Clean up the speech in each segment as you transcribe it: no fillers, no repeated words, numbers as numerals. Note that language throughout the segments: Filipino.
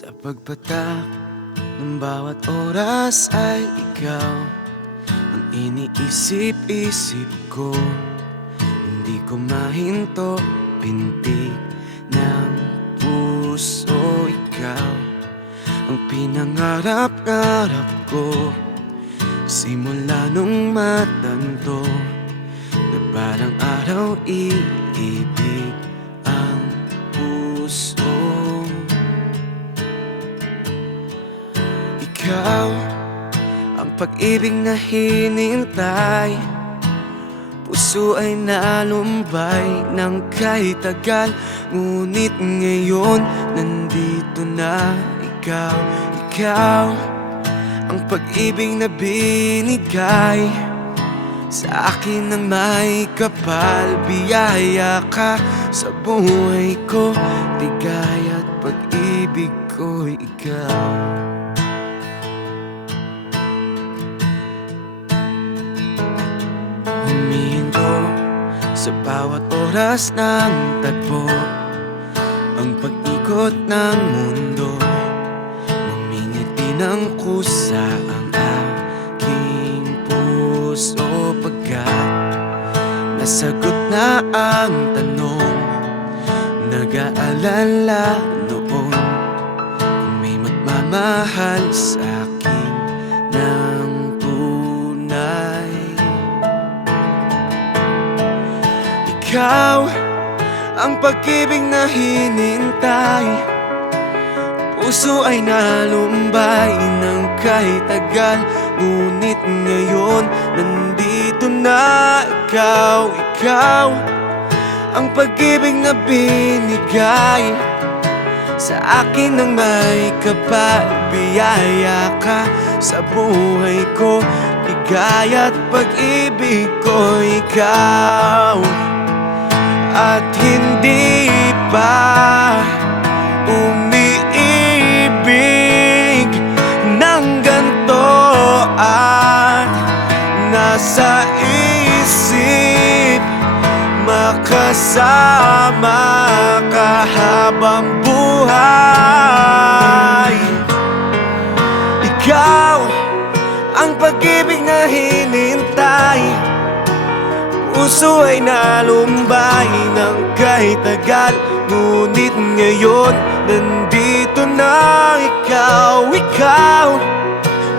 Sa pagpatak ng bawat oras ay ikaw ang iniisip-isip ko. Hindi ko mahinto, pintig ng puso. Ikaw ang pinangarap-ngarap ko, simula nung matanto na parang araw iibig ang puso. Ikaw ang pag-ibig na hinintay, puso ay nalumbay ng kahit tagal. Ngunit ngayon nandito na ikaw. Ikaw ang pag-ibig na binigay sa akin ng may kapal. Biyaya ka sa buhay ko, ligaya't pag-ibig ko ikaw. Humihinto sa bawat oras ng tagpo, ang pag-ikot ng mundo. Ngumingiti ng kusa ang aking puso, pagkat nasagot na ang tanong. Nag-aalala noon kung may magmamahal sa akin ng tunay. Ikaw ang pag-ibig na hinintay, puso ay nalumbay ng kahit tagal. Ngunit ngayon nandito na ikaw. Ikaw ang pag-ibig na binigay sa akin ng may kapal. Biyaya ka sa buhay ko, ligaya't pag-ibig ko ikaw. At hindi pa umiibig ng ganto, at nasa isip makasama ka habang buhay. Ikaw ang pag-ibig na hinintay, puso ay nalumbay ng kahit tagal. Ngunit ngayon nandito na ikaw. Ikaw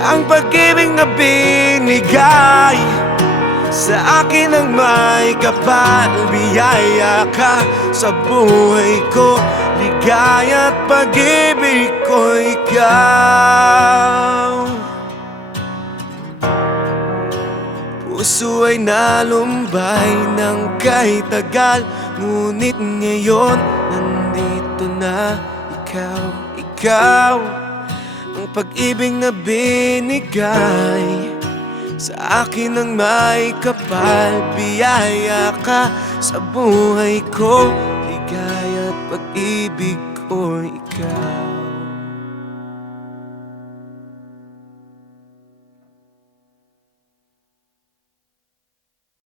ang pag-ibig na binigay sa akin ng may kapal. Biyaya ka sa buhay ko, ligaya't pag-ibig ko ikaw. Puso ay nalumbay ng kahit tagal. Ngunit ngayon nandito na ikaw. Ikaw ang pag-ibig na binigay sa akin ng may kapal. Biyaya ka sa buhay ko, ligaya't pag-ibig ko ikaw.